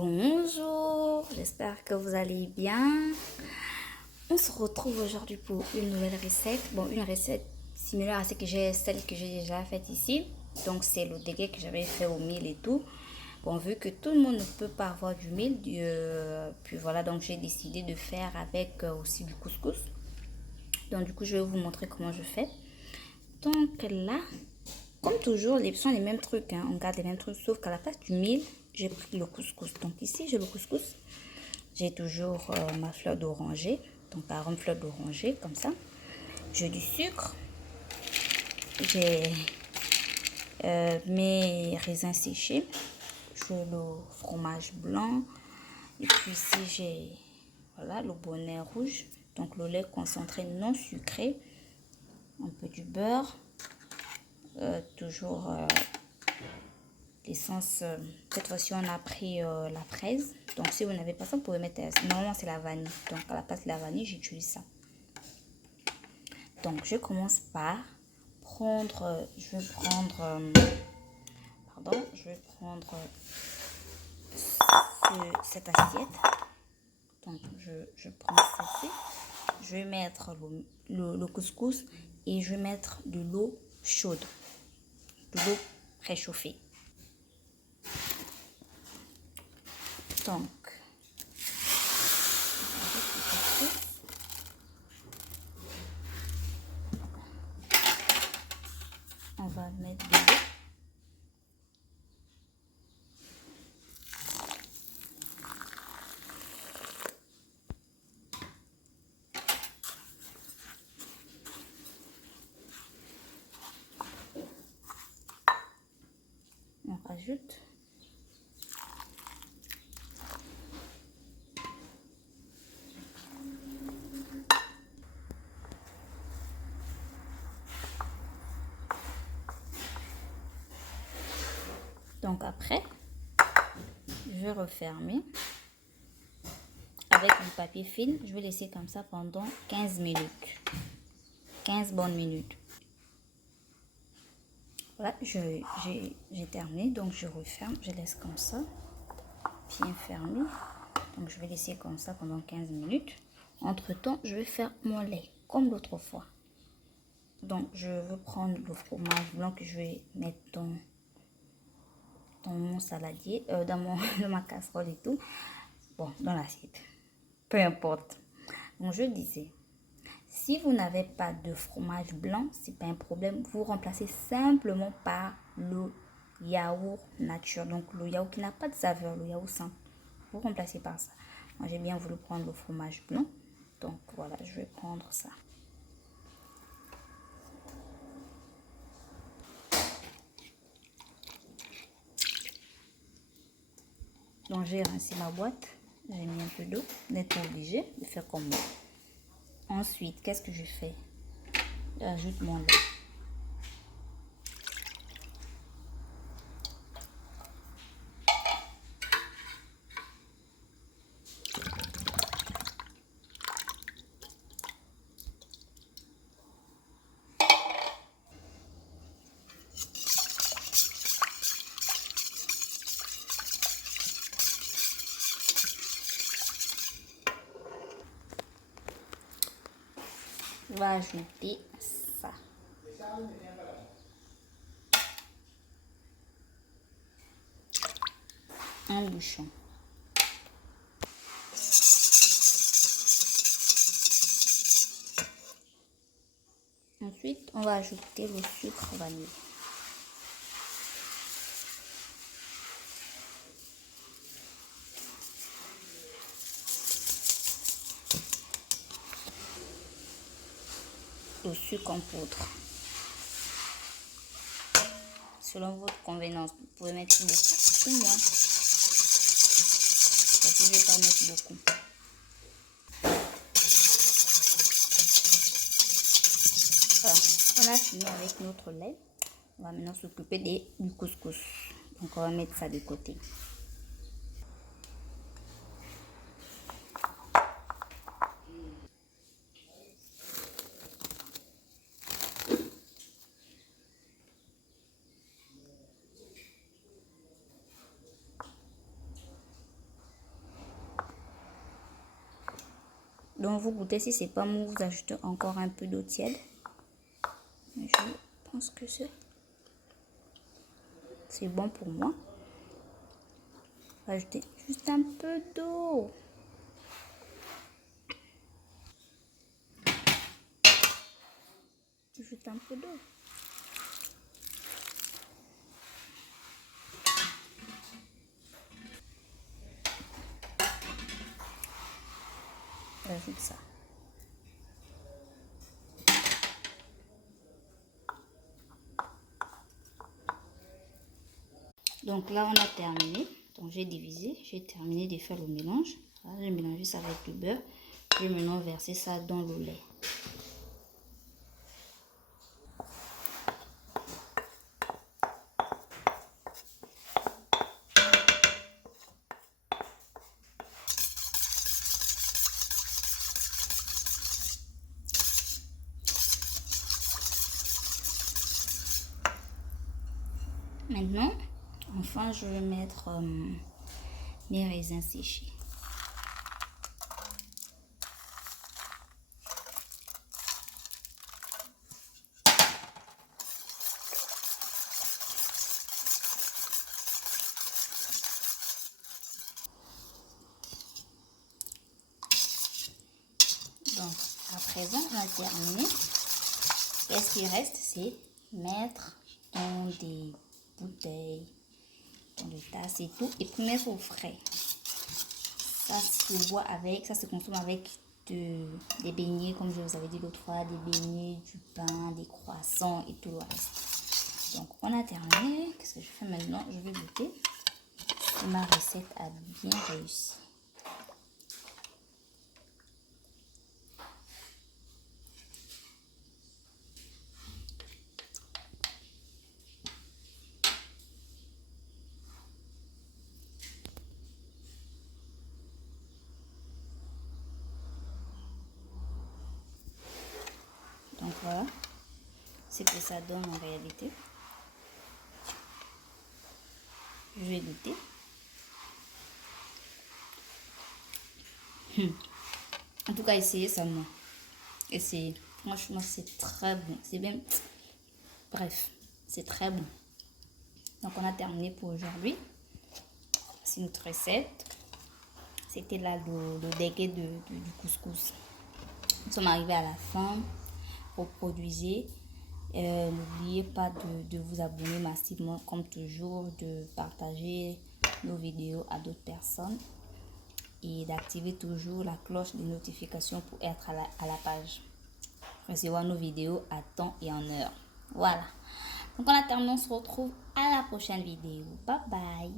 Bonjour, j'espère que vous allez bien. On se retrouve aujourd'hui pour une nouvelle recette. Bon, une recette similaire à celle que j'ai déjà faite ici. Donc, c'est le dégué que j'avais fait au mil et tout. Bon, vu que tout le monde ne peut pas avoir du mil, puis voilà, donc j'ai décidé de faire avec aussi du couscous. Donc, du coup, je vais vous montrer comment je fais. Donc là, comme toujours, sont les mêmes trucs, hein. On garde les mêmes trucs, sauf qu'à la place du mil, j'ai pris le couscous. Donc ici, j'ai le couscous. J'ai toujours ma fleur d'oranger, donc arôme fleur d'oranger, comme ça. J'ai du sucre. J'ai mes raisins séchés. J'ai le fromage blanc. Et puis ici, j'ai voilà, le bonnet rouge. Donc le lait concentré non sucré. Un peu du beurre. Toujours l'essence. Cette fois-ci, on a pris la fraise. Donc, si vous n'avez pas ça, vous pouvez mettre. Normalement, c'est la vanille. Donc, à la place de la vanille, j'utilise ça. Donc, je commence par prendre. Je vais prendre. Pardon. Je vais prendre cette assiette. Donc, je prends ceci. Je vais mettre le couscous et je vais mettre de l'eau chaude. De l'eau préchauffée. Donc, on va mettre de l'eau. On rajoute. Donc après, je vais refermer avec du papier film. Je vais laisser comme ça pendant 15 minutes. 15 bonnes minutes. Voilà, j'ai terminé. Donc je referme. Je laisse comme ça. Bien fermé. Donc je vais laisser comme ça pendant 15 minutes. Entre temps, je vais faire mon lait comme l'autre fois. Donc je vais prendre le fromage blanc que je vais mettre dans mon saladier. Dans ma casserole et tout. Bon, dans l'assiette. Peu importe. Donc je disais, si vous n'avez pas de fromage blanc, c'est pas un problème. Vous remplacez simplement par le yaourt nature. Donc le yaourt qui n'a pas de saveur, le yaourt simple. Vous remplacez par ça. Moi j'ai bien voulu prendre le fromage blanc. Donc voilà, je vais prendre ça. Donc j'ai rincé ma boîte. J'ai mis un peu d'eau. Vous n'êtes pas obligé de faire comme moi. Ensuite, qu'est-ce que je fais? J'ajoute mon lait. Je vais ajouter ça. Un bouchon. Ensuite, on va ajouter le sucre vanille. Le sucre en poudre. Selon votre convenance, vous pouvez mettre beaucoup ou moins. Parce que je ne vais pas mettre beaucoup. Voilà. On a fini avec notre lait. On va maintenant s'occuper du couscous. Donc on va mettre ça de côté. Donc vous goûtez, si c'est pas mou, vous ajoutez encore un peu d'eau tiède. Je pense que c'est bon pour moi. Ajoutez juste un peu d'eau. Juste un peu d'eau. J'ajoute ça. Donc là, on a terminé. Donc j'ai divisé, j'ai terminé de faire le mélange. J'ai mélangé ça avec le beurre. Je vais maintenant verser ça dans le lait. Maintenant, enfin, je vais mettre mes raisins séchés. Donc, à présent, on a terminé. Et ce qui reste, c'est mettre dans des bouteilles, dans des tasses et tout, et puis mettre au frais. Ça se boit avec, ça se consomme avec des beignets, comme je vous avais dit l'autre fois, des beignets, du pain, des croissants et tout le reste. Donc, on a terminé. Qu'est-ce que je fais maintenant? Je vais goûter si ma recette a bien réussi. Donc voilà ce que ça donne en réalité. Je vais goûter. En tout cas, essayez ça moi. Essayez. Franchement, c'est très bon. C'est bien. Bref, c'est très bon. Donc on a terminé pour aujourd'hui. C'est notre recette. C'était là le dégué du couscous. Nous sommes arrivés à la fin. Reproduisez. N'oubliez pas de vous abonner massivement, comme toujours, de partager nos vidéos à d'autres personnes et d'activer toujours la cloche de notification pour être à la page. Recevoir nos vidéos à temps et en heure. Voilà. Donc on a terminé, on se retrouve à la prochaine vidéo. Bye bye.